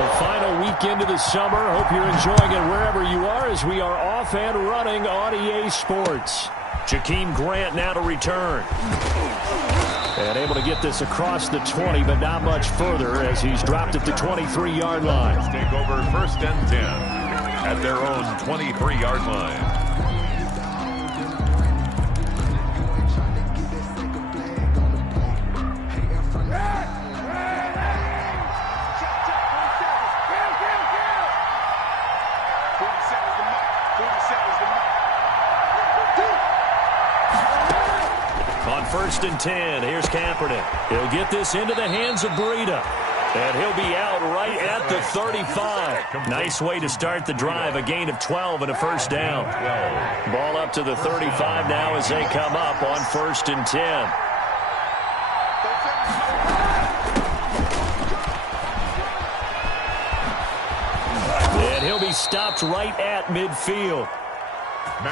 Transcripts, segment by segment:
The final weekend of the summer. Hope you're enjoying it wherever you are as we are off and running on EA Sports. Jakeem Grant now to return. And able to get this across the 20, but not much further as he's dropped at the 23-yard line. Let's take over 1st and 10 at their own 23-yard line. On 1st and 10, here's Kaepernick. He'll get this into the hands of Breida. And he'll be out right at the 35. Nice way to start the drive. A gain of 12 and a 1st down. Ball up to the 35 now as they come up on 1st and 10. And he'll be stopped right at midfield.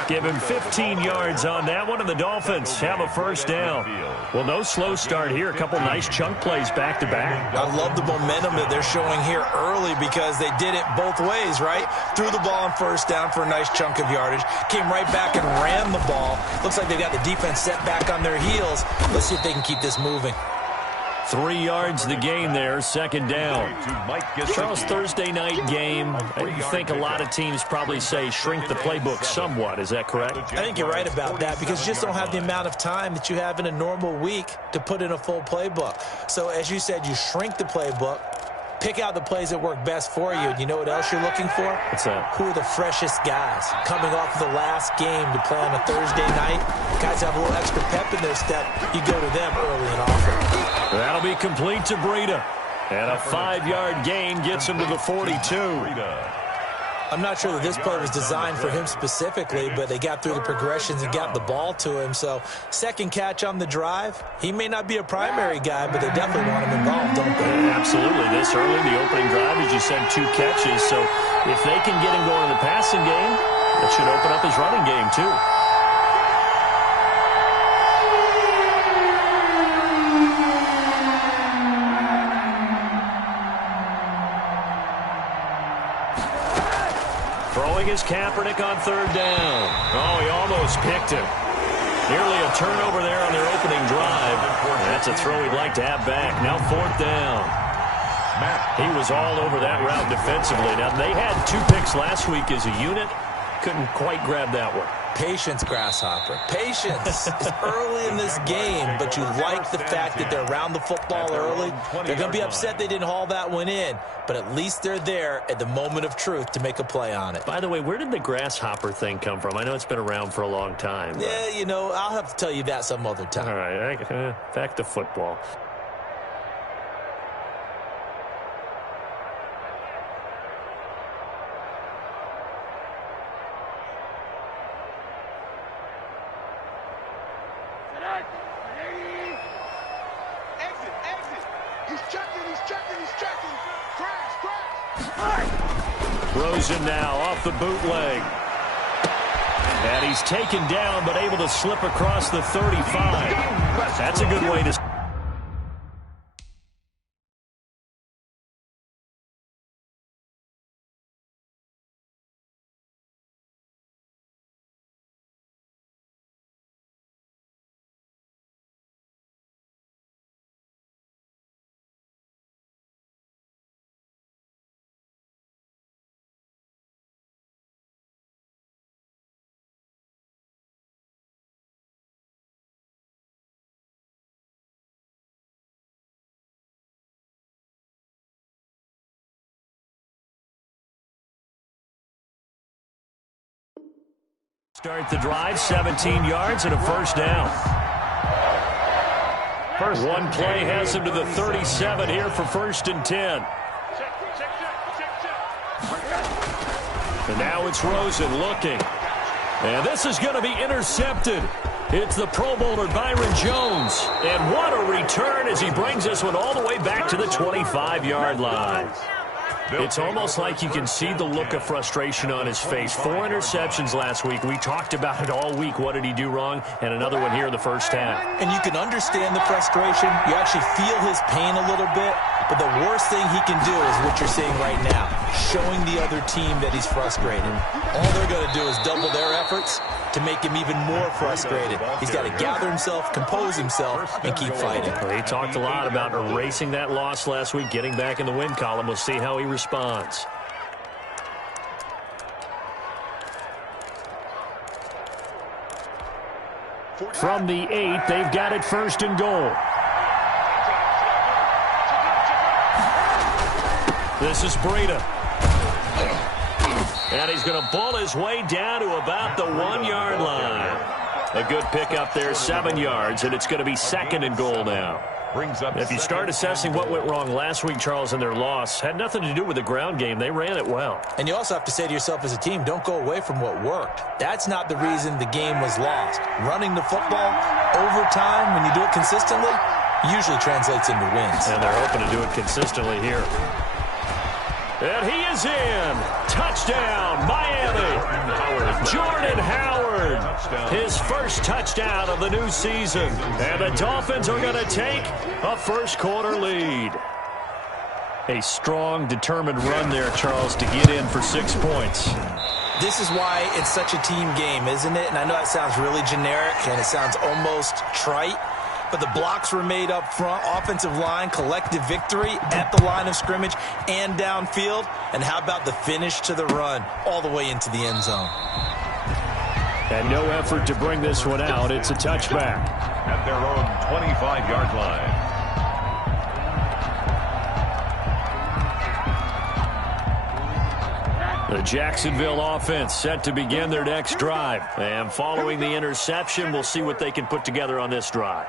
Give him 15 yards on that one, and the Dolphins have a 1st down. Well, no slow start here. A couple nice chunk plays back-to-back. I love the momentum that they're showing here early because they did it both ways, right? Threw the ball on 1st down for a nice chunk of yardage. Came right back and ran the ball. Looks like they got the defense set back on their heels. Let's see if they can keep this moving. 3 yards the gain there, 2nd down. Charles, Thursday night game, I think a lot of teams probably say shrink the playbook somewhat. Is that correct? I think you're right about that because you just don't have the amount of time that you have in a normal week to put in a full playbook. So as you said, you shrink the playbook, pick out the plays that work best for you. And you know what else you're looking for? What's that? Who are the freshest guys coming off of the last game to play on a Thursday night? Guys have a little extra pep in their step. You go to them early and often. That'll be complete to Breida. And a 5-yard gain gets him to the 42. I'm not sure that this play was designed for him specifically, but they got through the progressions and got the ball to him. So, 2nd catch on the drive. He may not be a primary guy, but they definitely want him involved, don't they? Absolutely. This early, the opening drive, as you said, 2 catches. So, if they can get him going in the passing game, that should open up his running game, too. Throwing is Kaepernick on 3rd down. Oh, he almost picked him. Nearly a turnover there on their opening drive. That's a throw he'd like to have back. Now 4th down. He was all over that route defensively. Now, they had 2 picks last week as a unit. Couldn't quite grab that one. Patience, Grasshopper. Patience. It's early in this game, but you like the fact that they're around the football early. They're going to be upset they didn't haul that one in, but at least they're there at the moment of truth to make a play on it. By the way, where did the Grasshopper thing come from? I know it's been around for a long time. But... yeah, you know, I'll have to tell you that some other time. All right, back to football. Rosen now off the bootleg. And he's taken down but able to slip across the 35. That's a good way to... Start the drive, 17 yards and a 1st down. One play has him to the 37 here for 1st and 10. And now it's Rosen looking. And this is going to be intercepted. It's the Pro Bowler Byron Jones. And what a return as he brings this one all the way back to the 25-yard line. It's almost like you can see the look of frustration on his face. 4 interceptions last week. We talked about it all week. What did he do wrong? And another one here in the first half. And you can understand the frustration. You actually feel his pain a little bit. But the worst thing he can do is what you're seeing right now, showing the other team that he's frustrated. All they're going to do is double their efforts to make him even more frustrated. He's got to gather himself, compose himself, and keep fighting. Well, he talked a lot about erasing that loss last week, getting back in the win column. We'll see how he responds. From the 8, they've got it 1st and goal. This is Breida. And he's going to bull his way down to about the 1-yard line. A good pickup there, 7 yards, and it's going to be 2nd and goal now. If you start assessing what went wrong last week, Charles, in their loss, had nothing to do with the ground game. They ran it well. And you also have to say to yourself as a team, don't go away from what worked. That's not the reason the game was lost. Running the football over time, when you do it consistently, usually translates into wins. And they're hoping to do it consistently here. And he is in. Touchdown, Miami. Jordan Howard, his first touchdown of the new season. And the Dolphins are going to take a first-quarter lead. A strong, determined run there, Charles, to get in for 6 points. This is why it's such a team game, isn't it? And I know that sounds really generic, and it sounds almost trite. But the blocks were made up front, offensive line, collective victory at the line of scrimmage and downfield. And how about the finish to the run all the way into the end zone? And no effort to bring this one out. It's a touchback. At their own 25-yard line. The Jacksonville offense set to begin their next drive. And following the interception, we'll see what they can put together on this drive.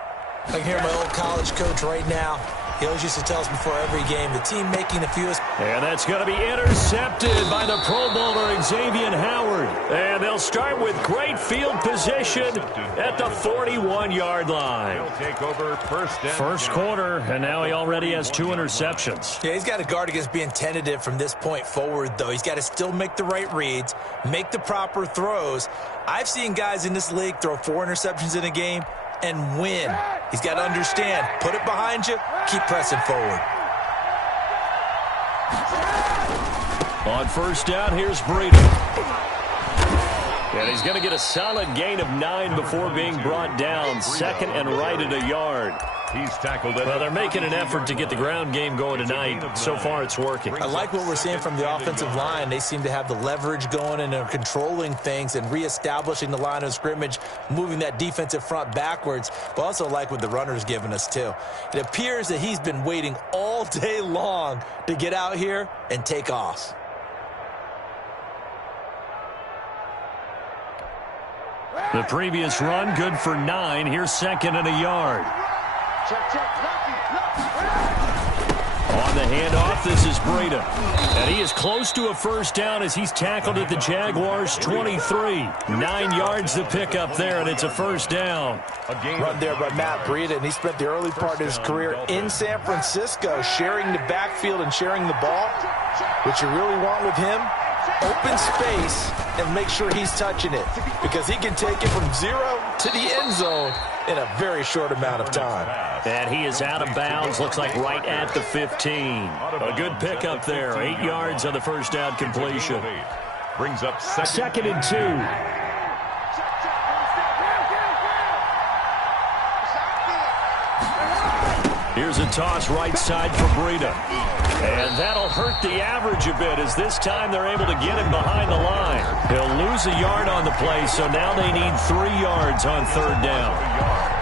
I can hear my old college coach right now. He always used to tell us before every game, the team making the fewest. And that's going to be intercepted by the Pro Bowler, Xavier Howard. And they'll start with great field position at the 41-yard line. He'll take over first quarter, and now he already has 2 interceptions. Yeah, he's got to guard against being tentative from this point forward, though. He's got to still make the right reads, make the proper throws. I've seen guys in this league throw 4 interceptions in a game and win. He's got to understand, put it behind you, keep pressing forward. On first down, here's Breida. And he's going to get a solid gain of 9 before being brought down. 2nd and right at a yard. He's tackled it. Well, they're making an effort to get the ground game going tonight. So far, it's working. I like what we're seeing from the offensive line. They seem to have the leverage going and they're controlling things and reestablishing the line of scrimmage, moving that defensive front backwards. But also like what the runner's giving us, too. It appears that he's been waiting all day long to get out here and take off. The previous run, good for 9. Here's 2nd and a yard. On the handoff, this is Breida. And he is close to a first down as he's tackled at the Jaguars' 23. 9 yards to pick up there, and it's a first down. Run there by Matt Breida, and he spent the early part of his career in San Francisco sharing the backfield and sharing the ball. What you really want with him, open space and make sure he's touching it because he can take it from 0 to the end zone in a very short amount of time. And he is out of bounds, looks like right at the 15. A good pickup there, 8 yards on the first down completion. Brings up 2nd and 2. Here's a toss right side for Breida. And that'll hurt the average a bit as this time they're able to get him behind the line. He'll lose a yard on the play, so now they need 3 yards on 3rd down.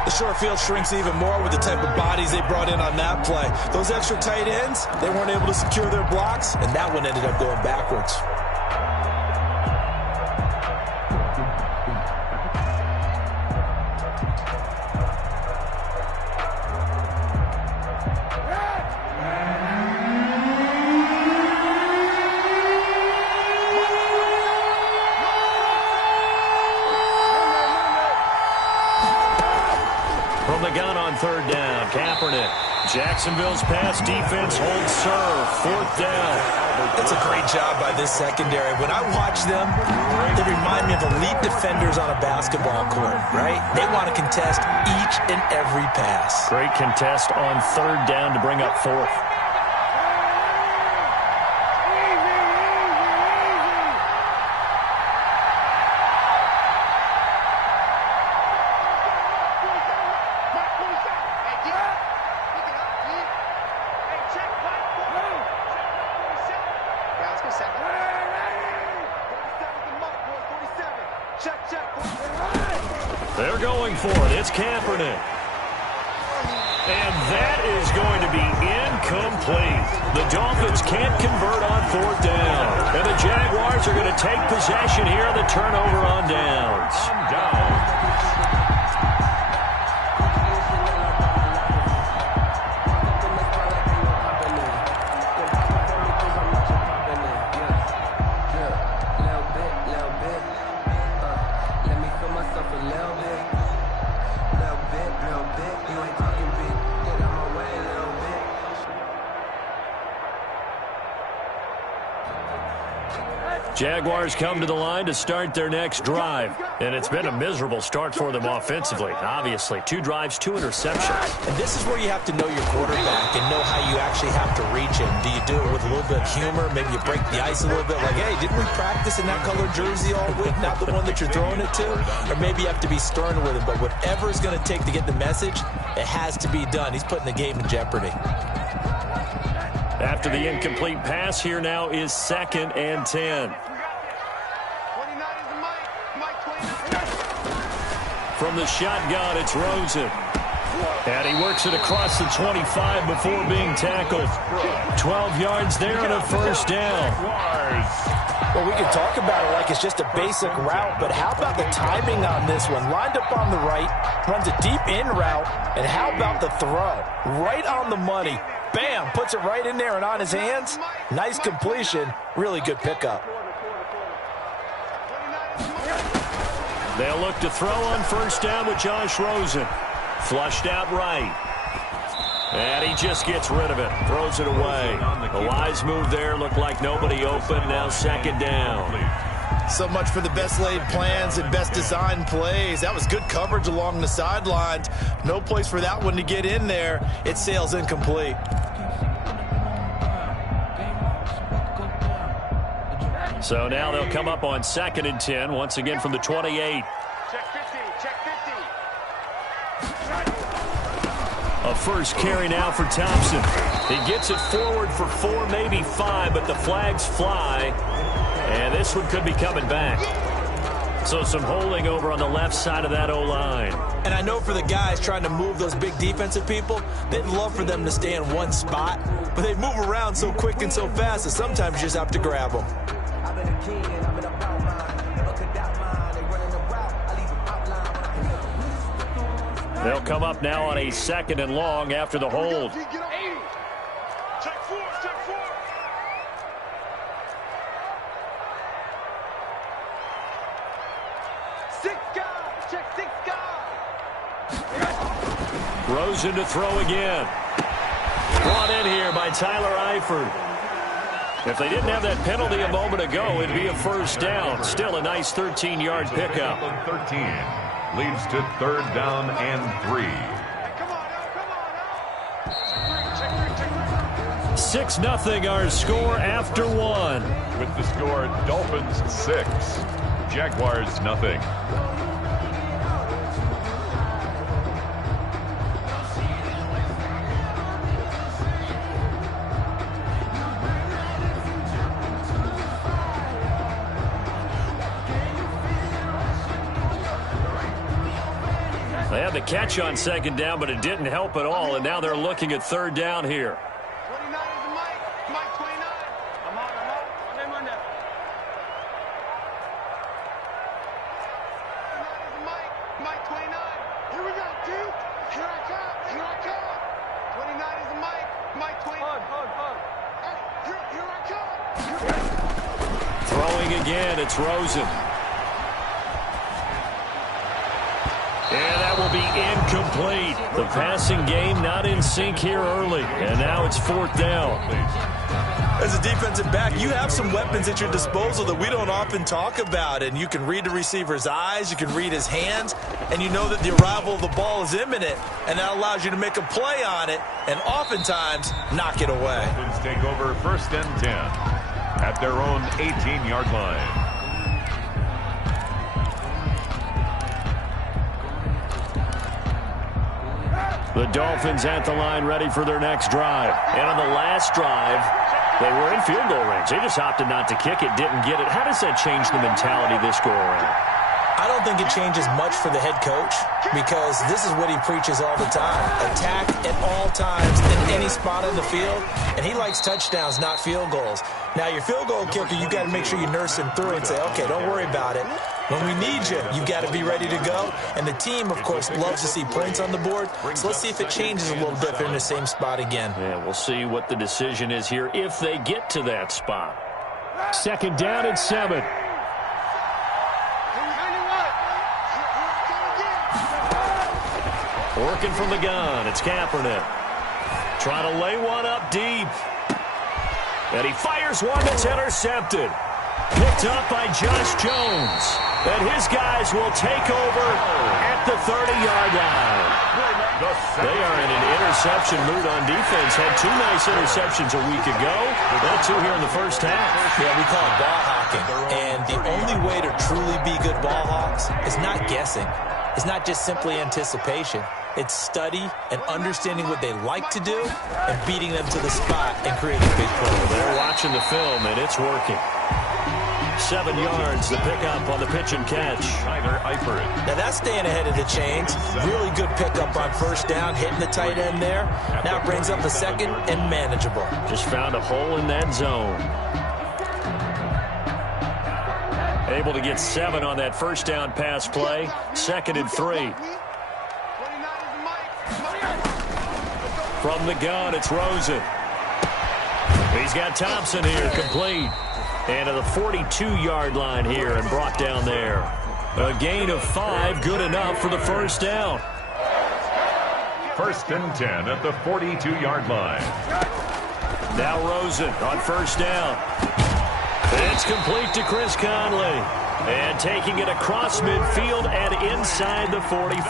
The short field shrinks even more with the type of bodies they brought in on that play. Those extra tight ends, they weren't able to secure their blocks, and that one ended up going backwards. Jacksonville's pass defense holds serve. 4th down. It's a great job by this secondary. When I watch them, they remind me of elite defenders on a basketball court, right? They want to contest each and every pass. Great contest on 3rd down to bring up 4th. They're going for it. It's Kaepernick. And that is going to be incomplete. The Dolphins can't convert on 4th down. And the Jaguars are going to take possession here on the turnover on downs. Jaguars come to the line to start their next drive. And it's been a miserable start for them offensively. Obviously, 2 drives, 2 interceptions. And this is where you have to know your quarterback and know how you actually have to reach him. Do you do it with a little bit of humor? Maybe you break the ice a little bit like, hey, didn't we practice in that colored jersey all week? Not the one that you're throwing it to? Or maybe you have to be stern with him. But whatever it's going to take to get the message, it has to be done. He's putting the game in jeopardy. After the incomplete pass, here now is 2nd and 10. From the shotgun, it's Rosen. And he works it across the 25 before being tackled. 12 yards there and a 1st down. Well, we can talk about it like it's just a basic route, but how about the timing on this one? Lined up on the right, runs a deep in route, and how about the throw? Right on the money. Bam, puts it right in there and on his hands. Nice completion. Really good pickup. They'll look to throw on 1st down with Josh Rosen. Flushed out right. And he just gets rid of it. Throws it away. A wise move there. Looked like nobody open. Now 2nd down. So much for the best laid plans and best designed plays. That was good coverage along the sidelines. No place for that one to get in there. It sails incomplete. So now they'll come up on 2nd and 10, once again from the 28. Check 50, check 50. A first carry now for Thompson. He gets it forward for 4, maybe 5, but the flags fly. And this one could be coming back. So some holding over on the left side of that O-line. And I know for the guys trying to move those big defensive people, they'd love for them to stay in one spot. But they move around so quick and so fast that sometimes you just have to grab them. They'll come up now on a 2nd and long after the hold. Check 4, check 4. Check 6 guys. Rosen to throw again. Brought in here by Tyler Eifert. If they didn't have that penalty a moment ago, it'd be a 1st down. Still a nice 13-yard pickup. 13 leads to 3rd down and 3. Come on, 6-0 our score after 1. With the score, Dolphins 6, Jaguars nothing. They had the catch on 2nd down, but it didn't help at all, and now they're looking at 3rd down here. 29 is the Mike. Mike 29. I'm on. Name on that. 29 is the Mike. Mike 29. Here we go, dude. Here I come. 29 is the Mike. Mike 29. Here I come. Throwing again, it's Rosen. And that will be incomplete. incomplete. The passing game not in sync here early, and now it's 4th down. As a defensive back, you have some weapons at your disposal that we don't often talk about, and you can read the receiver's eyes, you can read his hands, and you know that the arrival of the ball is imminent, and that allows you to make a play on it and oftentimes knock it away. Dolphins take over 1st and 10 at their own 18-yard line. The Dolphins at the line ready for their next drive. And on the last drive, they were in field goal range. They just opted not to kick it, didn't get it. How does that change the mentality this go around? I don't think it changes much for the head coach because this is what he preaches all the time. Attack at all times in any spot on the field, and he likes touchdowns, not field goals. Now, your field goal kicker, you got to make sure you nurse him through and say, okay, don't worry about it. When we need you, you've got to be ready to go. And the team, of course, loves to see points on the board. So let's see if it changes a little bit if they're in the same spot again. Yeah, we'll see what the decision is here if they get to that spot. 2nd down and 7. Working from the gun, it's Kaepernick. Trying to lay one up deep. And he fires one that's intercepted. Picked up by Josh Jones. And his guys will take over at the 30-yard line. They are in an interception mood on defense. Had 2 nice interceptions a week ago. That 2 here in the first half. Yeah, we call it ball hawking. And the only way to truly be good ball hawks is not guessing. It's not just simply anticipation. It's study and understanding what they like to do and beating them to the spot and creating big plays. They're watching the film, and it's working. 7 yards, the pickup on the pitch and catch. Now that's staying ahead of the chains. Really good pickup on 1st down, hitting the tight end there. Now brings up the 2nd and manageable. Just found a hole in that zone. Able to get 7 on that 1st down pass play. 2nd and 3. From the gun, it's Rosen. He's got Thompson here, complete. And to the 42-yard line here and brought down there. A gain of 5, good enough for the 1st down. 1st and 10 at the 42-yard line. Now Rosen on 1st down. It's complete to Chris Conley. And taking it across midfield and inside the 45.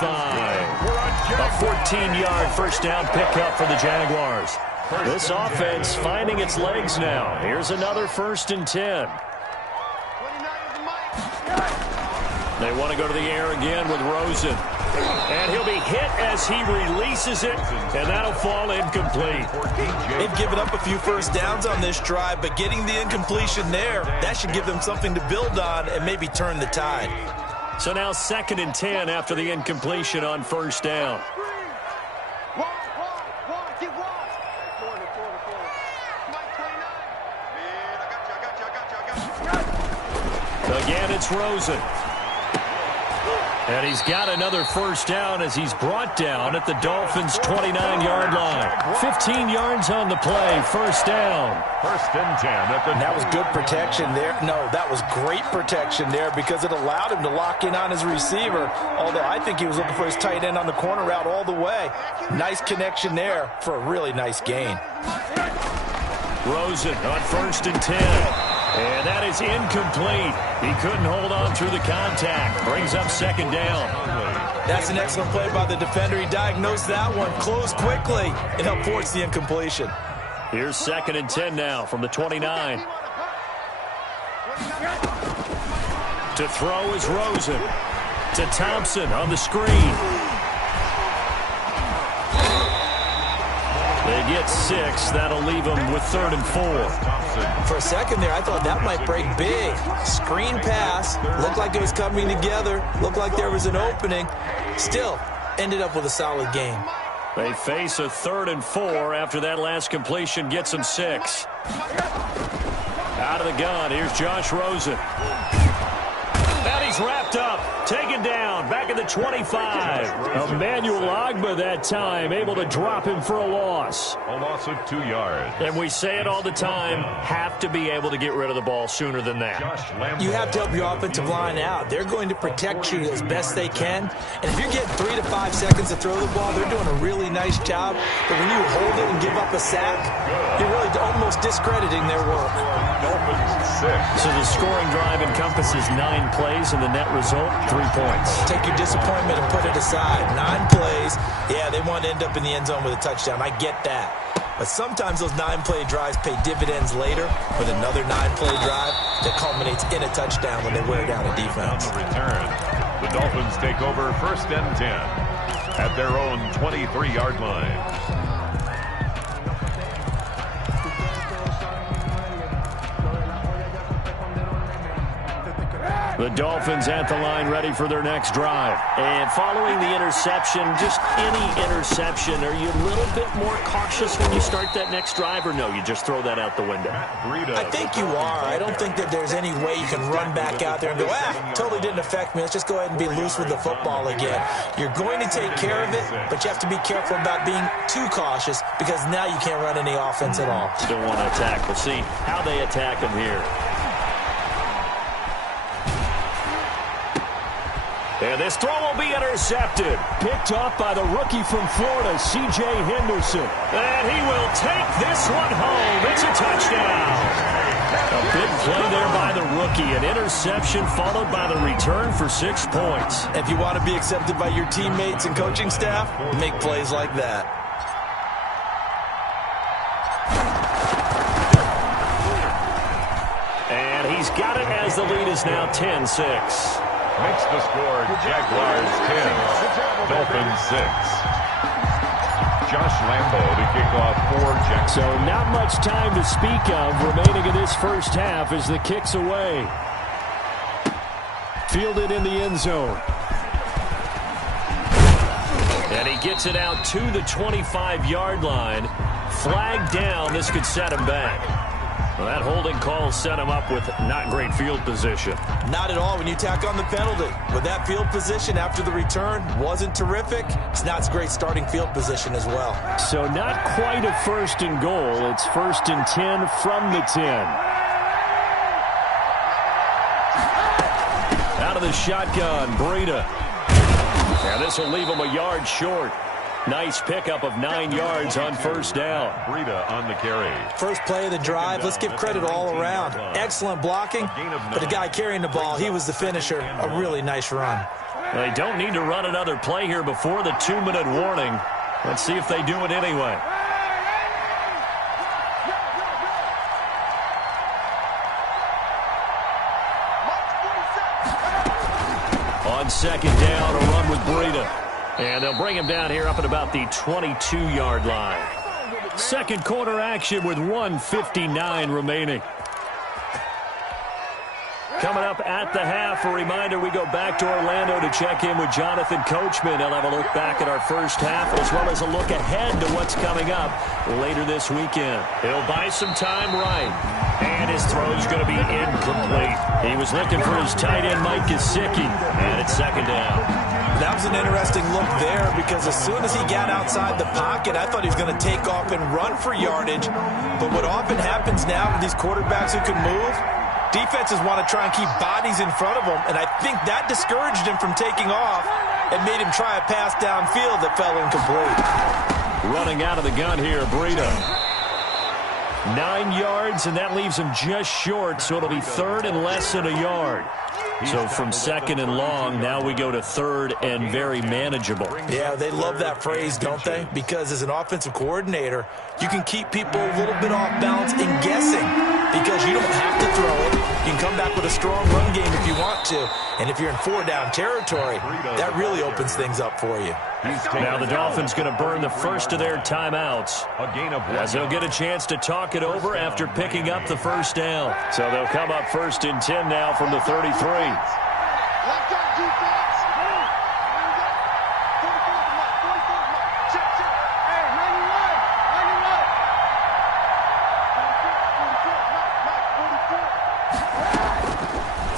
A 14-yard 1st down pickup for the Jaguars. This offense finding its legs now. Here's another 1st and 10. They want to go to the air again with Rosen. And he'll be hit as he releases it, and that'll fall incomplete. They've given up a few 1st downs on this drive, but getting the incompletion there, that should give them something to build on and maybe turn the tide. So now 2nd and 10 after the incompletion on 1st down. Again, it's Rosen. And he's got another 1st down as he's brought down at the Dolphins' 29-yard line. 15 yards on the play, 1st down. 1st and 10 at the... And that was good protection there. No, that was great protection there because it allowed him to lock in on his receiver, although I think he was looking for his tight end on the corner route all the way. Nice connection there for a really nice gain. Rosen on 1st and 10. And that is incomplete. He couldn't hold on through the contact. Brings up 2nd down. That's an excellent play by the defender. He diagnosed that one, closed quickly, and helped force the incompletion. Here's 2nd and 10 now from the 29. To throw is Rosen. To Thompson on the screen. They get 6. That'll leave them with 3rd and 4. For a second there, I thought that might break big. Screen pass. Looked like it was coming together. Looked like there was an opening. Still, ended up with a solid game. They face a 3rd and 4 after that last completion gets them 6. Out of the gun, here's Josh Rosen. And he's wrapped up, taken down, back at the 25. Emmanuel Ogbah that time, able to drop him for a loss. A loss of 2 yards. And we say it all the time, have to be able to get rid of the ball sooner than that. You have to help your offensive line out. They're going to protect you as best they can. And if you're getting 3 to 5 seconds to throw the ball, they're doing a really nice job. But when you hold it and give up a sack, you're really almost discrediting their work. So the scoring drive encompasses 9 plays, and the net result, 3 points. Take your disappointment and put it aside. 9 plays. Yeah, they want to end up in the end zone with a touchdown. I get that. But sometimes those 9-play drives pay dividends later with another 9-play drive that culminates in a touchdown when they wear down a defense. On the return, the Dolphins take over 1st and 10 at their own 23-yard line. The Dolphins at the line ready for their next drive. And following the interception, just any interception, are you a little bit more cautious when you start that next drive, or no, you just throw that out the window? I think you are. I don't think that there's any way you can run back out there and go, totally didn't affect me. Let's just go ahead and be loose with the football again. You're going to take care of it, but you have to be careful about being too cautious because now you can't run any offense at all. Still want to attack. We'll see how they attack them here. And this throw will be intercepted. Picked off by the rookie from Florida, C.J. Henderson. And he will take this one home. It's a touchdown. A big play there by the rookie. An interception followed by the return for 6 points. If you want to be accepted by your teammates and coaching staff, make plays like that. And he's got it as the lead is now 10-6. Makes the score Jaguars 10, Dolphins 6. Josh Lambo to kick off for Jacksonville. So not much time to speak of remaining in this first half as the kick's away. Fielded in the end zone. And he gets it out to the 25-yard line. Flag down. This could set him back. Well, that holding call set him up with not great field position. Not at all when you tack on the penalty. With that field position after the return wasn't terrific. It's not great starting field position as well. So not quite a 1st and goal. It's 1st and 10 from the 10. Out of the shotgun, Breida. And this will leave him a yard short. Nice pickup of 9 yards on 1st down. Breida on the carry. First play of the drive, let's give credit all around. Excellent blocking, but the guy carrying the ball, he was the finisher. A really nice run. They don't need to run another play here before the 2-minute warning. Let's see if they do it anyway. On 2nd down, a run with Breida. And they'll bring him down here up at about the 22-yard line. Second quarter action with 1:59 remaining. Coming up at the half, a reminder, we go back to Orlando to check in with Jonathan Coachman. He'll have a look back at our first half as well as a look ahead to what's coming up later this weekend. He'll buy some time right. And his throw's going to be incomplete. He was looking for his tight end, Mike Gesicki, and it's 2nd down. That was an interesting look there because as soon as he got outside the pocket, I thought he was going to take off and run for yardage. But what often happens now with these quarterbacks who can move, defenses want to try and keep bodies in front of them, and I think that discouraged him from taking off and made him try a pass downfield that fell incomplete. Running out of the gun here, Breida. 9 yards, and that leaves him just short, so it'll be 3rd and less than a yard. So from 2nd and long, now we go to 3rd and very manageable. Yeah, they love that phrase, don't they? Because as an offensive coordinator, you can keep people a little bit off balance and guessing because you don't have to throw it. You can come back with a strong run game if you want to. And if you're in 4-down territory, that really opens things up for you. Now the Dolphins going to burn the first of their timeouts as they'll get a chance to talk it over after picking up the 1st down. So they'll come up 1st and 10 now from the 33. Left guard defense. Check. Hey,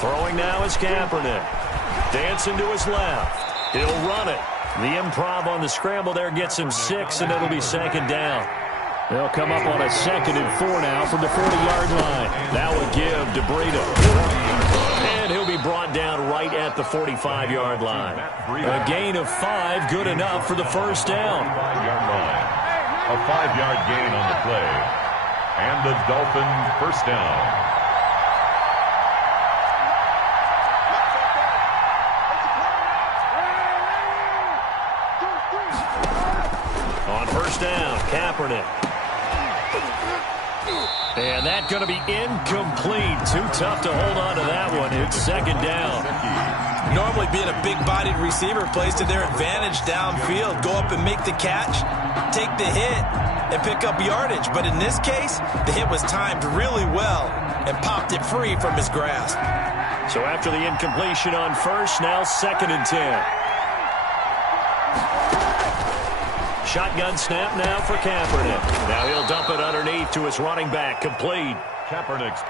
91. Throwing now is Kaepernick. Dancing to his left. He'll run it. The improv on the scramble there gets him 6, and it'll be second down. They'll come up on a 2nd and 4 now from the 40-yard line. That will give to Breida. And he'll be brought down right at the 45-yard line. A gain of 5, good enough for the first down. 5-yard line. A 5-yard gain on the play. And the Dolphins first down. On first down, Kaepernick. And that's going to be incomplete. Too tough to hold on to that one. It's second down. Normally being a big-bodied receiver plays to their advantage downfield. Go up and make the catch, take the hit, and pick up yardage. But in this case, the hit was timed really well and popped it free from his grasp. So after the incompletion on first, now 2nd and 10. Shotgun snap now for Kaepernick. Now he'll dump it underneath to his running back, complete.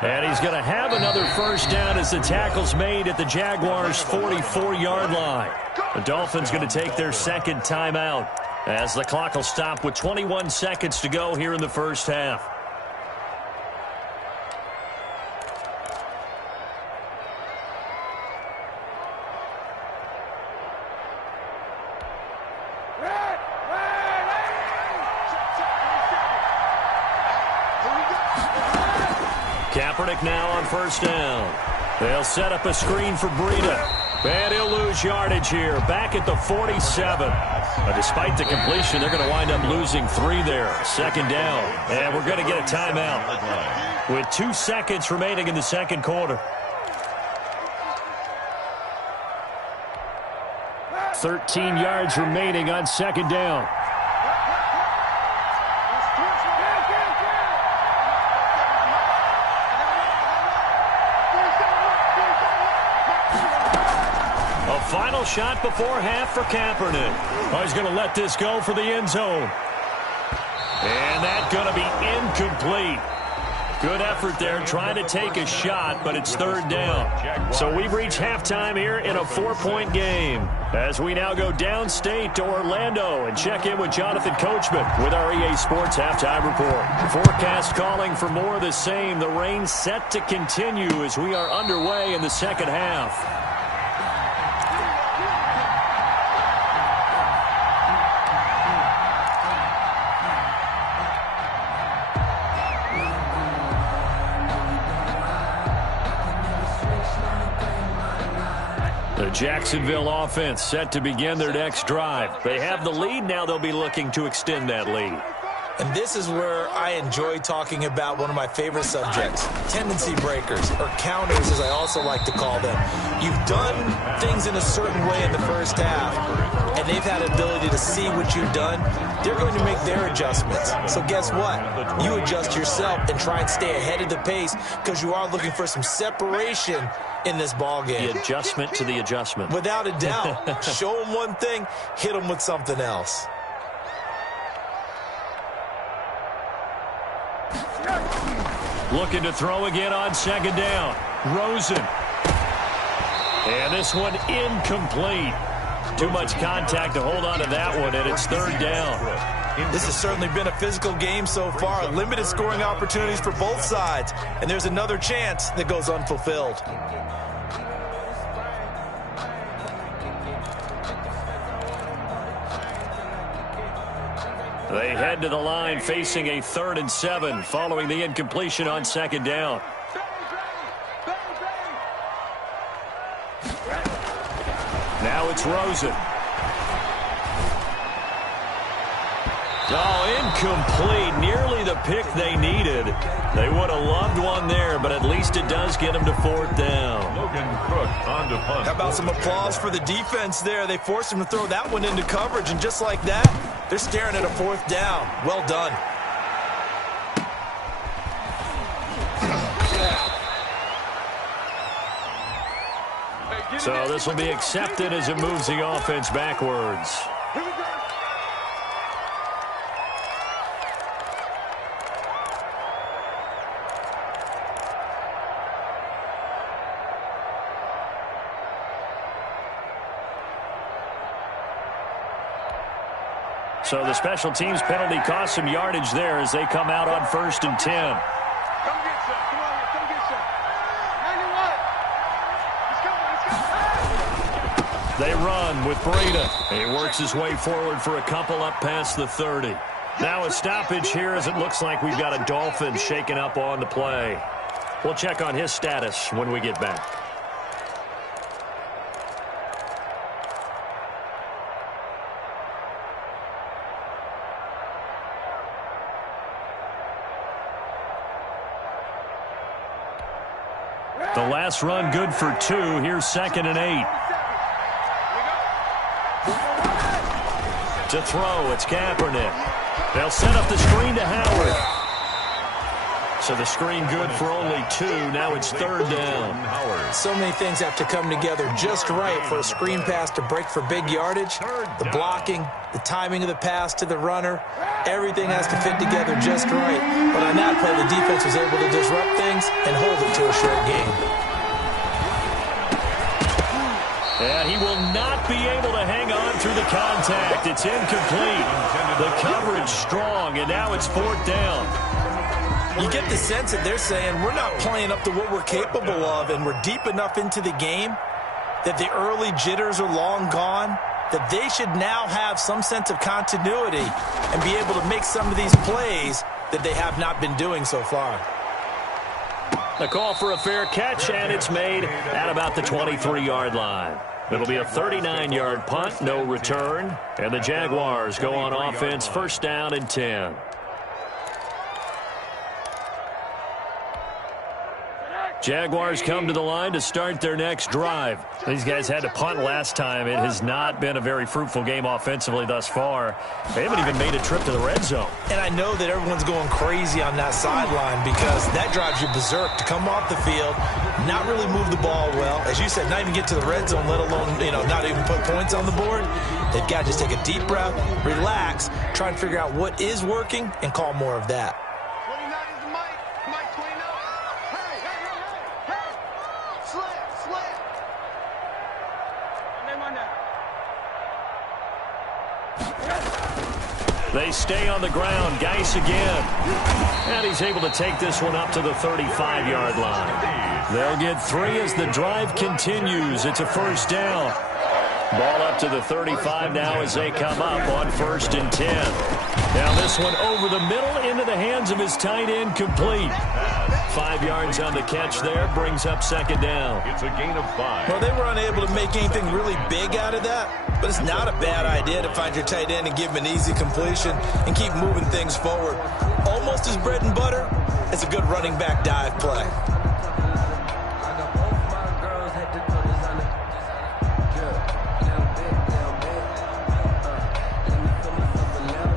And he's going to have another first down as the tackle's made at the Jaguars' 44-yard line. The Dolphins going to take their second timeout as the clock will stop with 21 seconds to go here in the first half. Kaepernick now on first down. They'll set up a screen for Breida. And he'll lose yardage here, back at the 47. Despite the completion, they're going to wind up losing 3 there. Second down. And we're going to get a timeout with 2 seconds remaining in the second quarter. 13 yards remaining on second down. Final shot before half for Kaepernick. Oh, he's going to let this go for the end zone. And that's going to be incomplete. Good effort there trying to take a shot, but it's third down. So we've reached halftime here in a 4-point game as we now go downstate to Orlando and check in with Jonathan Coachman with our EA Sports Halftime Report. Forecast calling for more of the same. The rain set to continue as we are underway in the second half. The Jacksonville offense set to begin their next drive. They have the lead. Now they'll be looking to extend that lead. And this is where I enjoy talking about one of my favorite subjects, tendency breakers, or counters as I also like to call them. You've done things in a certain way in the first half, and they've had an ability to see what you've done. They're going to make their adjustments. So guess what? You adjust yourself and try and stay ahead of the pace because you are looking for some separation in this ball game. The adjustment to the adjustment. Without a doubt. Show them one thing, hit them with something else. Looking to throw again on second down. Rosen. And this one incomplete. Too much contact to hold on to that one, and it's third down. This has certainly been a physical game so far. Limited scoring opportunities for both sides. And there's another chance that goes unfulfilled. They head to the line facing a 3rd and 7 following the incompletion on second down. Now it's Rosen. Oh, incomplete. Nearly the pick they needed. They would have loved one there, but at least it does get them to 4th down. Logan Cook on to punt. How about some applause for the defense there? They forced him to throw that one into coverage, and just like that, they're staring at a 4th down. Well done. So this will be accepted as it moves the offense backwards. So the special teams penalty cost some yardage there as they come out on 1st and 10. Come get some. Come on, come get some. 91. Let's go. They run with Breda. He works his way forward for a couple up past the 30. Now a stoppage here as it looks like we've got a Dolphin shaken up on the play. We'll check on his status when we get back. The last run good for 2. Here's 2nd and 8. To throw, it's Kaepernick. They'll set up the screen to Howard. So the screen good for only 2. Now it's 3rd down. So many things have to come together just right for a screen pass to break for big yardage. The blocking, the timing of the pass to the runner, everything has to fit together just right. But on that play, the defense was able to disrupt things and hold it to a short game. And he will not be able to hang on through the contact. It's incomplete. The coverage strong, and now it's 4th down. You get the sense that they're saying we're not playing up to what we're capable of, and we're deep enough into the game that the early jitters are long gone, that they should now have some sense of continuity and be able to make some of these plays that they have not been doing so far. A call for a fair catch, and it's made at about the 23-yard line. It'll be a 39-yard punt, no return, and the Jaguars go on offense, 1st down and 10. Jaguars come to the line to start their next drive. These guys had to punt last time. It has not been a very fruitful game offensively thus far. They haven't even made a trip to the red zone. And I know that everyone's going crazy on that sideline because that drives you berserk to come off the field, not really move the ball well. As you said, not even get to the red zone, let alone, not even put points on the board. They've got to just take a deep breath, relax, try and figure out what is working and call more of that. They stay on the ground. Geis again. And he's able to take this one up to the 35-yard line. They'll get 3 as the drive continues. It's a 1st down. Ball up to the 35 now as they come up on 1st and 10. Now this one over the middle into the hands of his tight end, complete. 5 yards on the catch there, brings up 2nd down. It's a gain of 5. Well, they were unable to make anything really big out of that, but it's not a bad idea to find your tight end and give him an easy completion and keep moving things forward. Almost as bread and butter as a good running back dive play.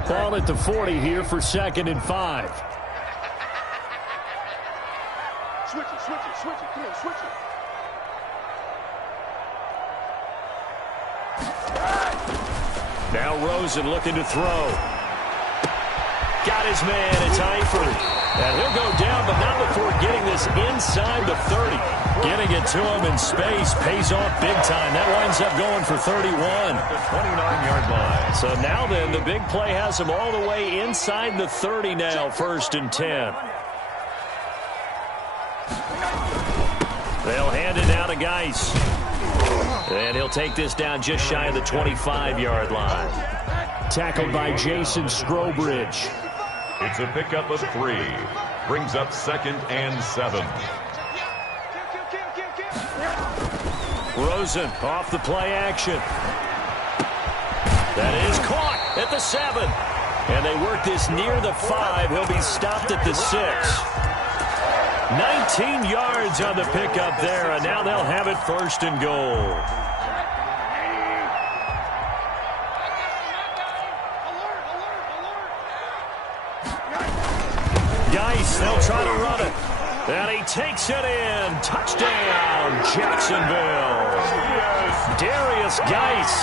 Ball at the 40 here for 2nd and 5. Switch it. Come on, switch it. Now Rosen looking to throw. Got his man, it's Eifert. And he'll go down, but not before getting this inside the 30. Getting it to him in space pays off big time. That winds up going for 31. The 29-yard line. So now then, the big play has him all the way inside the 30 now, 1st and 10. They'll hand it down to Geis. And he'll take this down just shy of the 25-yard line. Tackled by Jason Strobridge. It's a pickup of 3. Brings up 2nd and 7. Rosen off the play action. That is caught at the 7. And they work this near the 5. He'll be stopped at the 6. 19 yards on the pickup there, and now they'll have it 1st and goal. Geis, they'll try to run it. And he takes it in. Touchdown, Jacksonville. Darius Geis,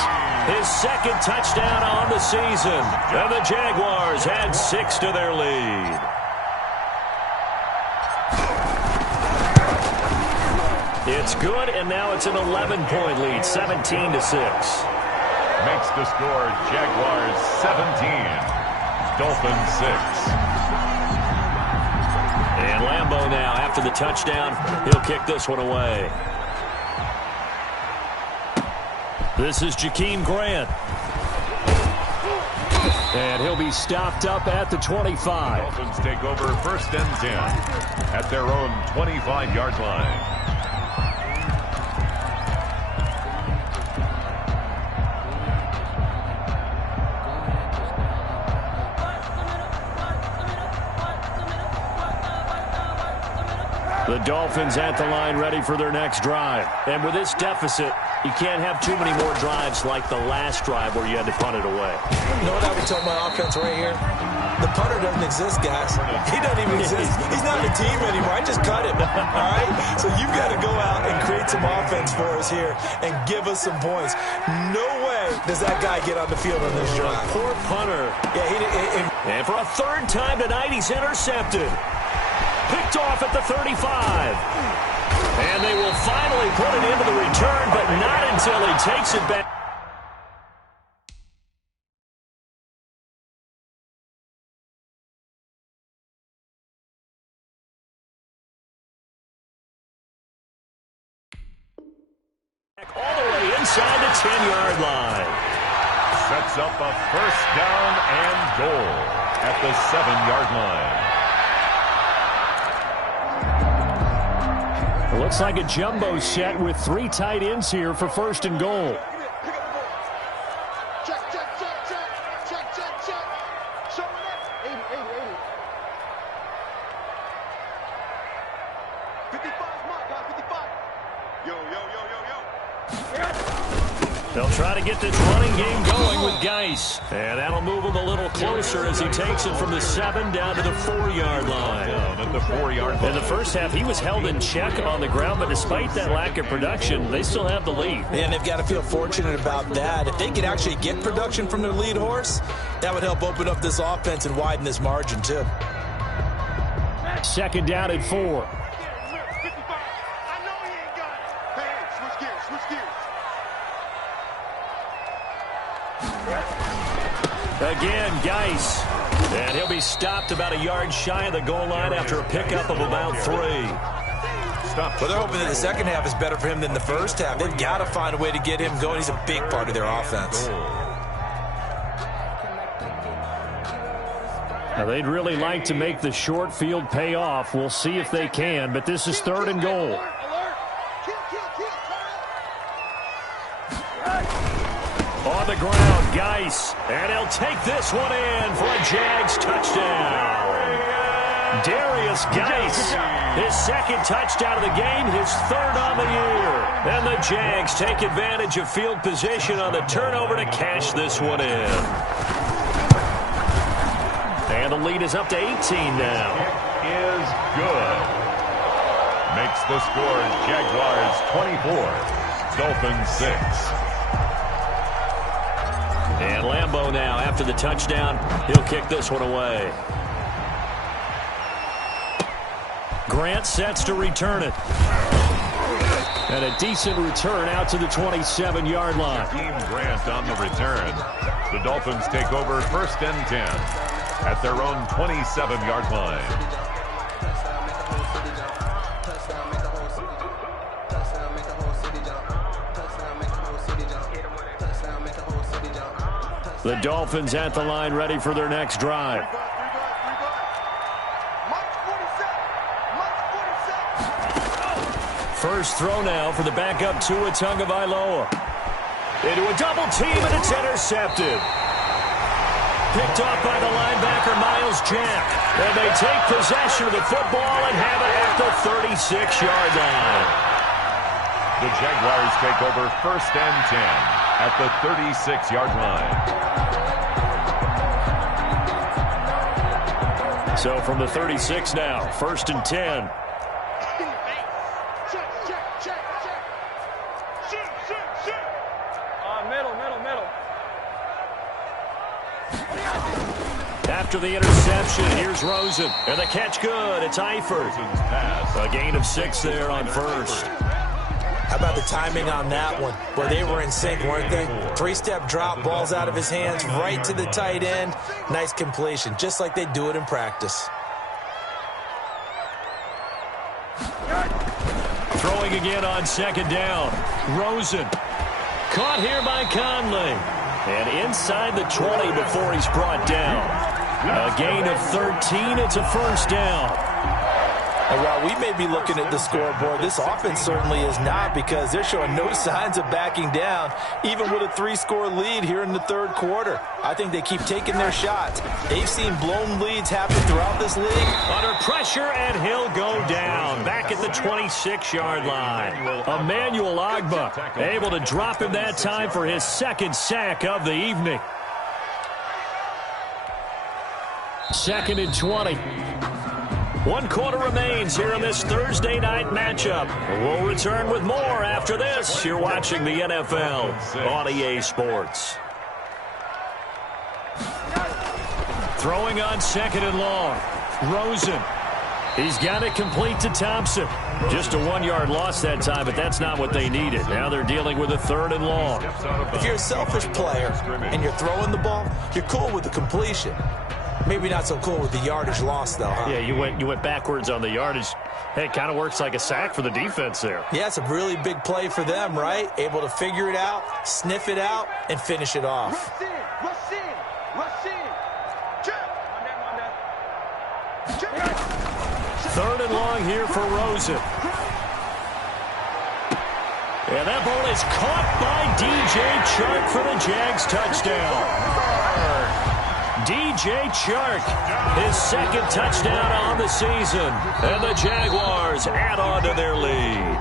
his 2nd touchdown on the season. And the Jaguars add 6 to their lead. It's good, and now it's an 11-point lead, 17-6. Makes the score Jaguars 17, Dolphins 6. And Lambeau now, after the touchdown, he'll kick this one away. This is Jakeem Grant. And he'll be stopped up at the 25. Dolphins take over 1st and 10 at their own 25-yard line. The Dolphins at the line ready for their next drive. And with this deficit, you can't have too many more drives like the last drive where you had to punt it away. You know what I would tell my offense right here? The punter doesn't exist, guys. He doesn't even exist. He's not a team anymore. I just cut him. All right? So you've got to go out and create some offense for us here and give us some points. No way does that guy get on the field on this drive. Poor punter. Yeah, and for a third time tonight, he's intercepted. Picked off at the 35. And they will finally put it into the return, but not until he takes it back. All the way inside the 10-yard line. Sets up a 1st down and goal at the 7-yard line. Looks like a jumbo set with 3 tight ends here for 1st and goal. Check, check, check, check. Check, check, check. Show it up. 80, 80, 80. 55 is mine, guys. 55. Yo, yo, yo, yo, yo. They'll try to get this running game going with Geis. And that'll move him a little closer as he takes it from the 7 down to the 4-yard line. Down at the 4-yard line. In the first half, he was held in check on the ground, but despite that lack of production, they still have the lead. And they've got to feel fortunate about that. If they could actually get production from their lead horse, that would help open up this offense and widen this margin, too. 2nd down and 4. Again, Geis. And he'll be stopped about a yard shy of the goal line after a pickup of about 3. Well, they're hoping that the second half is better for him than the first half. They've got to find a way to get him going. He's a big part of their offense. Now, they'd really like to make the short field pay off. We'll see if they can, but this is 3rd and goal. On the ground, Geis. And he'll take this one in for a Jags touchdown. Darius Geis, his 2nd touchdown of the game, his 3rd on the year. And the Jags take advantage of field position on the turnover to cash this one in. And the lead is up to 18 now. Kick is good. Makes the score Jaguars 24, Dolphins 6. And Lambeau now, after the touchdown, he'll kick this one away. Grant sets to return it. And a decent return out to the 27-yard line. Jakeem Grant on the return. The Dolphins take over 1st and 10 at their own 27-yard line. The Dolphins at the line ready for their next drive. First throw now for the backup Tua Tagovailoa. Into a double team, and it's intercepted. Picked off by the linebacker Miles Jack. And they take possession of the football and have it at the 36-yard line. The Jaguars take over 1st and 10 at the 36-yard line. So from the 36 now, 1st and 10. After the interception, here's Rosen. And the catch good. It's Eifert. A gain of 6 there on 1st. How about the timing on that one? Where they were in sync, weren't they? Three-step drop, balls out of his hands, right to the tight end. Nice completion, just like they do it in practice. Throwing again on second down. Rosen. Caught here by Conley. And inside the 20 before he's brought down. A gain of 13. It's a first down. And while we may be looking at the scoreboard, this offense certainly is not, because they're showing no signs of backing down, even with a 3-score lead here in the third quarter. I think they keep taking their shots. They've seen blown leads happen throughout this league. Under pressure, and he'll go down. Back at the 26-yard line. Emmanuel Ogbah able to drop him that time for his second sack of the evening. 2nd and 20. 1 quarter remains here in this Thursday night matchup. We'll return with more after this. You're watching the NFL on EA Sports. Throwing on 2nd and long. Rosen. He's got it complete to Thompson. Just a 1-yard loss that time, but that's not what they needed. Now they're dealing with a 3rd and long. If you're a selfish player and you're throwing the ball, you're cool with the completion. Maybe not so cool with the yardage loss, though, huh? Yeah, you went backwards on the yardage. Hey, it kind of works like a sack for the defense there. Yeah, it's a really big play for them, right? Able to figure it out, sniff it out, and finish it off. Rush in, rush in, rush in. Check. 3rd and long here for Rosen. And that ball is caught by DJ Chark for the Jags touchdown. DJ Chark, his 2nd touchdown on the season. And the Jaguars add on to their lead.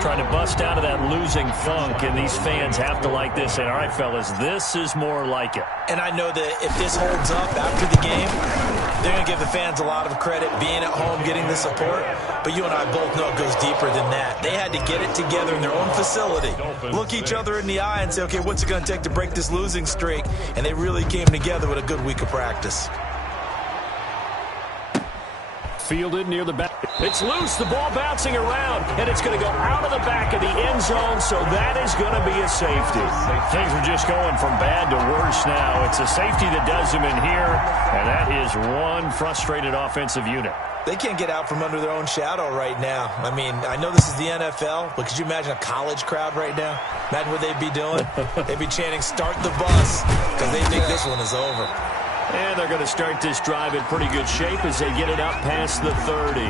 Trying to bust out of that losing funk, and these fans have to like this. And all right, fellas, this is more like it. And I know that if this holds up after the game, they're going to give the fans a lot of credit being at home, getting the support. But you and I both know it goes deeper than that. They had to get it together in their own facility, look each other in the eye and say, okay, what's it going to take to break this losing streak? And they really came together with a good week of practice. Fielded near the back. It's loose. The ball bouncing around, and it's going to go out of the back of the end zone, so that is going to be a safety. Things are just going from bad to worse now. It's a safety that does him in here, and that is one frustrated offensive unit. They can't get out from under their own shadow right now. I mean, I know this is the NFL, but could you imagine a college crowd right now? Imagine what they'd be doing. They'd be chanting, "Start the bus," because they think this one is over. And they're going to start this drive in pretty good shape as they get it up past the 30.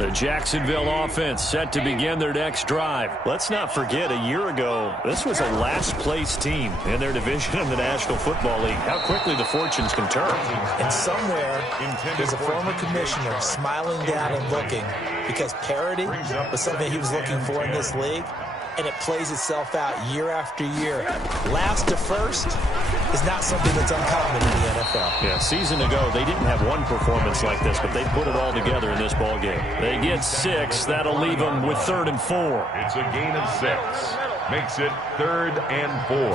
The Jacksonville offense set to begin their next drive. Let's not forget, a year ago, this was a last-place team in their division in the National Football League. How quickly the fortunes can turn. And somewhere, there's a former commissioner smiling down and looking, because parity was something he was looking for in this league, and it plays itself out year after year. Last to first is not something that's uncommon in the NFL. Yeah, season ago, they didn't have one performance like this, but they put it all together in this ball game. They get 6. That'll leave them with 3rd and 4. It's a gain of 6. Makes it 3rd and 4.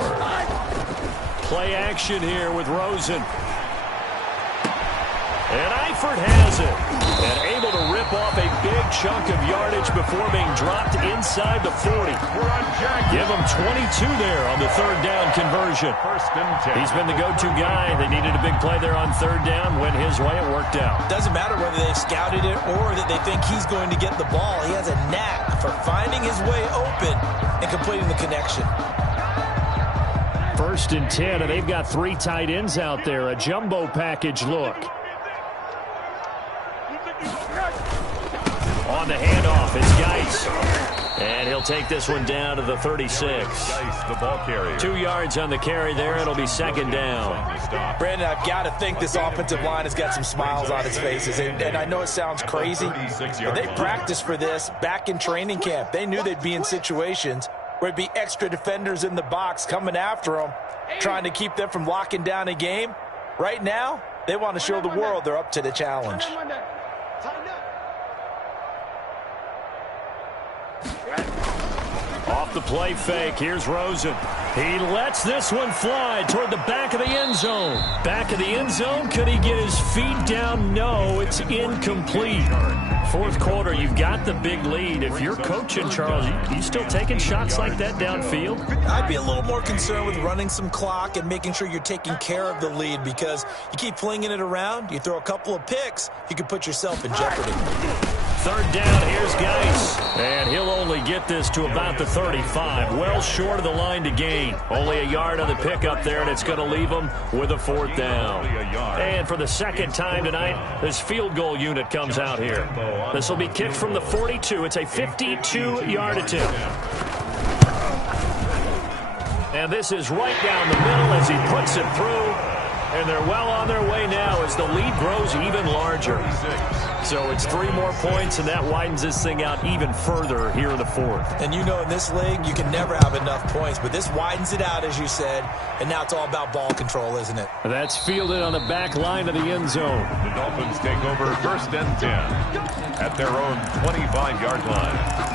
Play action here with Rosen. And Eifert has it. And able to rip off a big chunk of yardage before being dropped inside the 40. Give him 22 there on the 3rd down conversion. 1st and 10. He's been the go-to guy. They needed a big play there on 3rd down. Went his way. It worked out. Doesn't matter whether they've scouted it or that they think he's going to get the ball. He has a knack for finding his way open and completing the connection. 1st and 10, and they've got 3 tight ends out there. A jumbo package look. On the handoff, it's Geis. And he'll take this one down to the 36. Geis, the ball carrier. 2 yards on the carry there. It'll be 2nd down. Brandon, I've got to think this offensive line has got some smiles on its faces. And I know it sounds crazy, but they practiced for this back in training camp. They knew they'd be in situations where it'd be extra defenders in the box coming after them, trying to keep them from locking down a game. Right now, they want to show the world they're up to the challenge. off the play fake. Here's Rosen. He lets this one fly toward the back of the end zone. Back of the end zone. Could he get his feet down? No, it's incomplete. Fourth quarter, you've got the big lead. If you're coaching, Charles, you still taking shots like that downfield? I'd be a little more concerned with running some clock and making sure you're taking care of the lead, because you keep flinging it around, you throw a couple of picks, you can put yourself in jeopardy. Third down, here's Geis. And he'll only get this to about the 35. Well short of the line to gain. Only a yard on the pickup there, and it's going to leave him with a fourth down. And for the second time tonight, this field goal unit comes out here. This will be kicked from the 42. It's a 52-yard attempt. And this is right down the middle as he puts it through. And they're well on their way now as the lead grows even larger. So it's 3 more points, and that widens this thing out even further here in the fourth. And you know, in this league, you can never have enough points, but this widens it out, as you said, and now it's all about ball control, isn't it? That's fielded on the back line of the end zone. The Dolphins take over first and 10 at their own 25-yard line.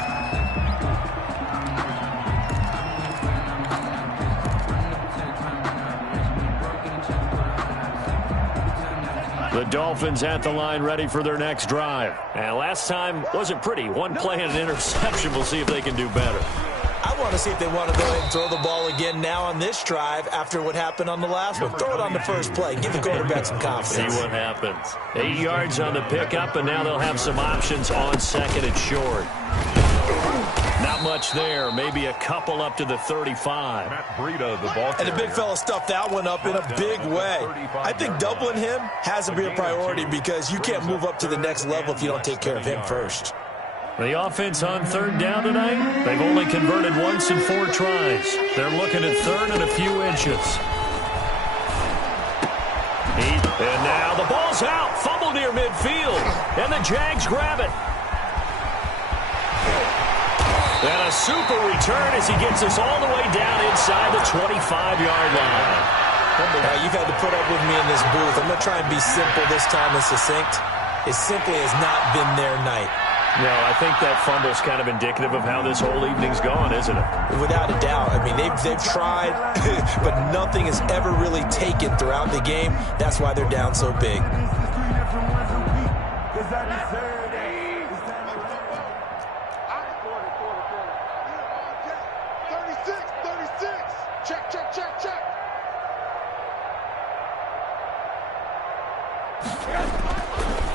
The Dolphins at the line ready for their next drive. And last time wasn't pretty. One play and an interception. We'll see if they can do better. I want to see if they want to go ahead and throw the ball again now on this drive after what happened on the last one. Throw it on the first play. Give the quarterback some confidence. See what happens. 8 yards on the pickup, and now they'll have some options on second and short. Not much there. Maybe a couple up to the 35. And the big fella stuffed that one up in a big way. I think doubling him has to be a priority, because you can't move up to the next level if you don't take care of him first. The offense on third down tonight, they've only converted once in 4 tries. They're looking at third and a few inches. And now the ball's out. Fumble near midfield. And the Jags grab it. And a super return as he gets us all the way down inside the 25-yard line. You've had to put up with me in this booth. I'm going to try and be simple this time and succinct. It simply has not been their night. No, I think that fumble's kind of indicative of how this whole evening's gone, isn't it? Without a doubt. I mean, they've tried, but nothing has ever really taken throughout the game. That's why they're down so big.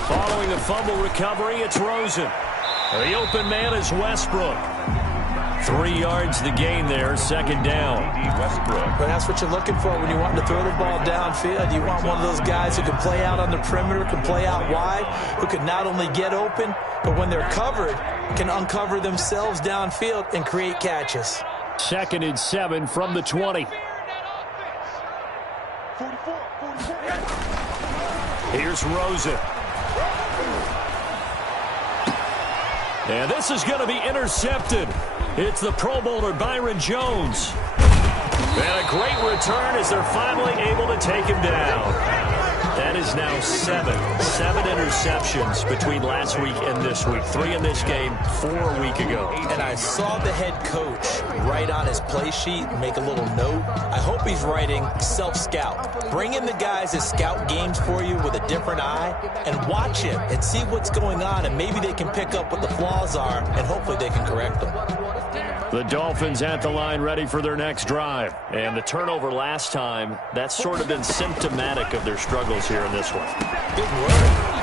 Following the fumble recovery, it's Rosen. The open man is Westbrook. 3 yards the gain there, second down. But that's what you're looking for when you want to throw the ball downfield. You want one of those guys who can play out on the perimeter, can play out wide, who can not only get open, but when they're covered, can uncover themselves downfield and create catches. 2nd and 7 from the 20. Here's Rosen. And this is going to be intercepted. It's the Pro Bowler Byron Jones. And a great return as they're finally able to take him down. That is now 7 interceptions between last week and this week. 3 in this game, 4 a week ago. And I saw the head coach write on his play sheet, make a little note. I hope he's writing self-scout. Bring in the guys that scout games for you with a different eye and watch him and see what's going on, and maybe they can pick up what the flaws are, and hopefully they can correct them. The Dolphins at the line ready for their next drive. And the turnover last time, that's sort of been symptomatic of their struggles here in this one. Big word.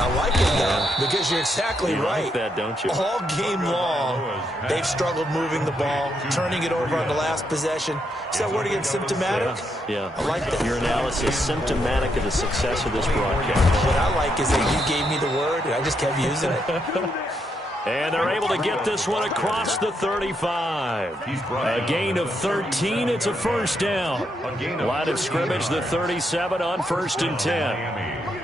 I like it, though, because you're exactly right. Like that, don't you? All game long, they've struggled moving the ball, turning it over on the last possession. Is that word again, symptomatic? Yeah. I like that. Your analysis, symptomatic of the success of this broadcast. What I like is that you gave me the word, and I just kept using it. And they're able to get this one across the 35. A gain of 13. It's a first down. Line of scrimmage, the 37 on 1st and 10.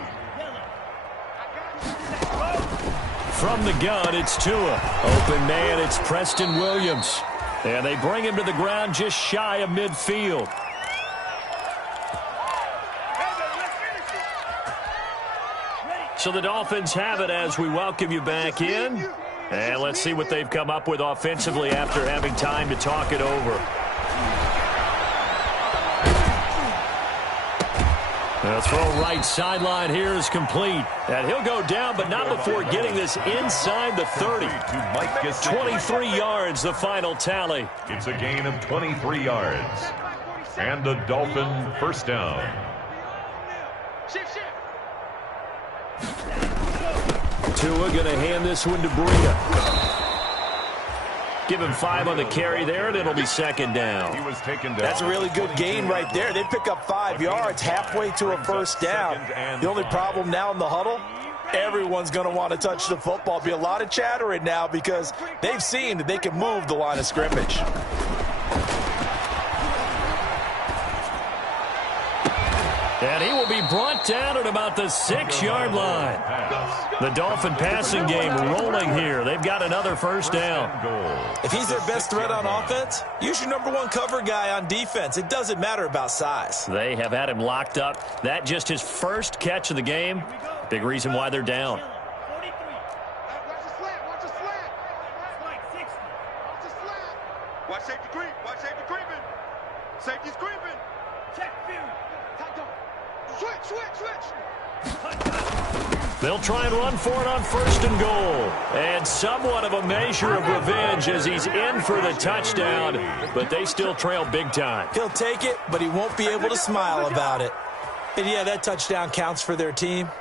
From the gun, it's Tua. Open man, it's Preston Williams. And they bring him to the ground just shy of midfield. So the Dolphins have it as we welcome you back in. And let's see what they've come up with offensively after having time to talk it over. The throw right sideline here is complete. And he'll go down, but not before getting this inside the 30. 23 yards, the final tally. It's a gain of 23 yards. And the Dolphin first down. Tua going to hand this one to Breida. Give him 5 on the carry there, and it'll be second down. He was taken down. That's a really good gain right there. They pick up 5 yards halfway to a first down. The only problem now in the huddle, everyone's going to want to touch the football. Be a lot of chattering now because they've seen that they can move the line of scrimmage. And he will be brought down at about the 6-yard line. The Dolphin passing game rolling here. They've got another first down. If he's their best threat on offense, use your #1 cover guy on defense. It doesn't matter about size. They have had him locked up. That just his first catch of the game. Big reason why they're down. Watch the slant. Watch the slant. Watch the slant. Watch safety creep. Watch safety creeping. Safety's creeping. Check view. Tight up. Switch. They'll try and run for it on first and goal. And somewhat of a measure of revenge as he's in for the touchdown, but they still trail big time. He'll take it, but he won't be able to smile about it. And yeah, that touchdown counts for their team,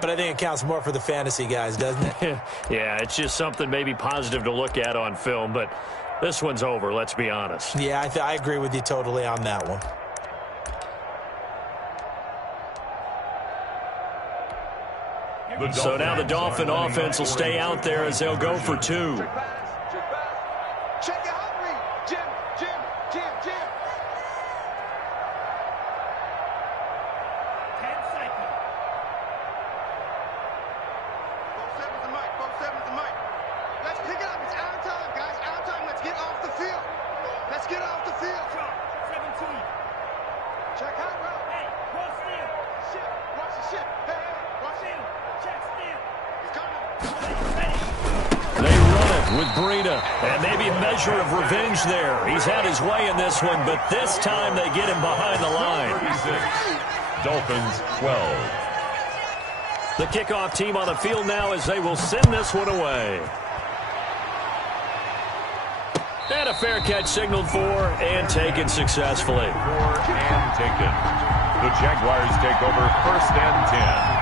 but I think it counts more for the fantasy guys, doesn't it? Yeah, it's just something maybe positive to look at on film, but this one's over, let's be honest. Yeah, I agree with you totally on that one. So now the Dolphin offense will stay out there as they'll go for 2. Check it out, Jim. 10 seconds. 4-7's the mic. 4-7's the mic. Let's pick it up. It's out of time, guys. Out of time. Let's get off the field. Let's get off the field. 17. Check out, bro. Hey, cross steal. Shit. Watch the shit. Hey, watch it. Check steal. He's coming. They run it with Breida, and maybe a measure of revenge there. He's had his way in this one, but this time they get him behind the line. 36. Dolphins 12. The kickoff team on the field now as they will send this one away. And a fair catch signaled for and taken successfully. And taken. The Jaguars take over first and 10.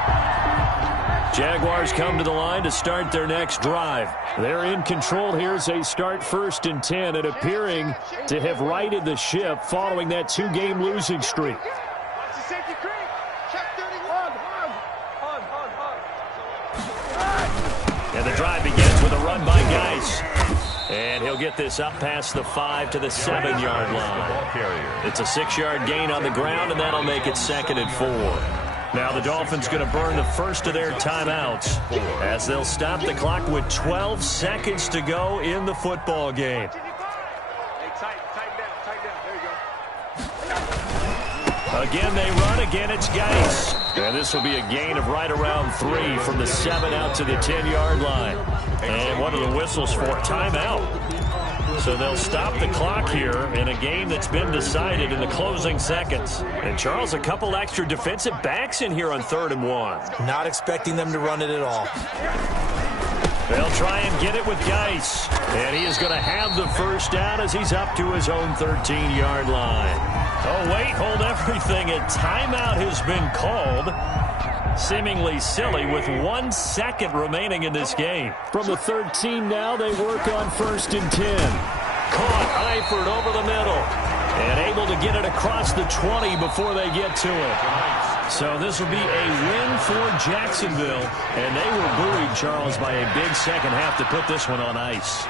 Jaguars come to the line to start their next drive. They're in control here as they start first and 10 and appearing to have righted the ship following that 2-game losing streak. Watch the safety creep. Check 31. And the drive begins with a run by Geis. And he'll get this up past the 5 to the 7-yard line. It's a 6-yard gain on the ground, and that'll make it second and 4. Now the Dolphins going to burn the first of their timeouts as they'll stop the clock with 12 seconds to go in the football game. Hey, tighten down. There you go. Again, they run. Again, it's Geis. And this will be a gain of right around 3 from the 7 out to the 10-yard line. And what are the whistles for? Timeout. So they'll stop the clock here in a game that's been decided in the closing seconds. And, Charles, a couple extra defensive backs in here on 3rd and 1. Not expecting them to run it at all. They'll try and get it with Geis. And he is going to have the first down as he's up to his own 13-yard line. Oh, wait, hold everything. A timeout has been called. Seemingly silly with 1 second remaining in this game. From the 13 now, they work on first and 10. Caught Eifert over the middle. And able to get it across the 20 before they get to it. So this will be a win for Jacksonville. And they were buoyed, Charles, by a big second half to put this one on ice.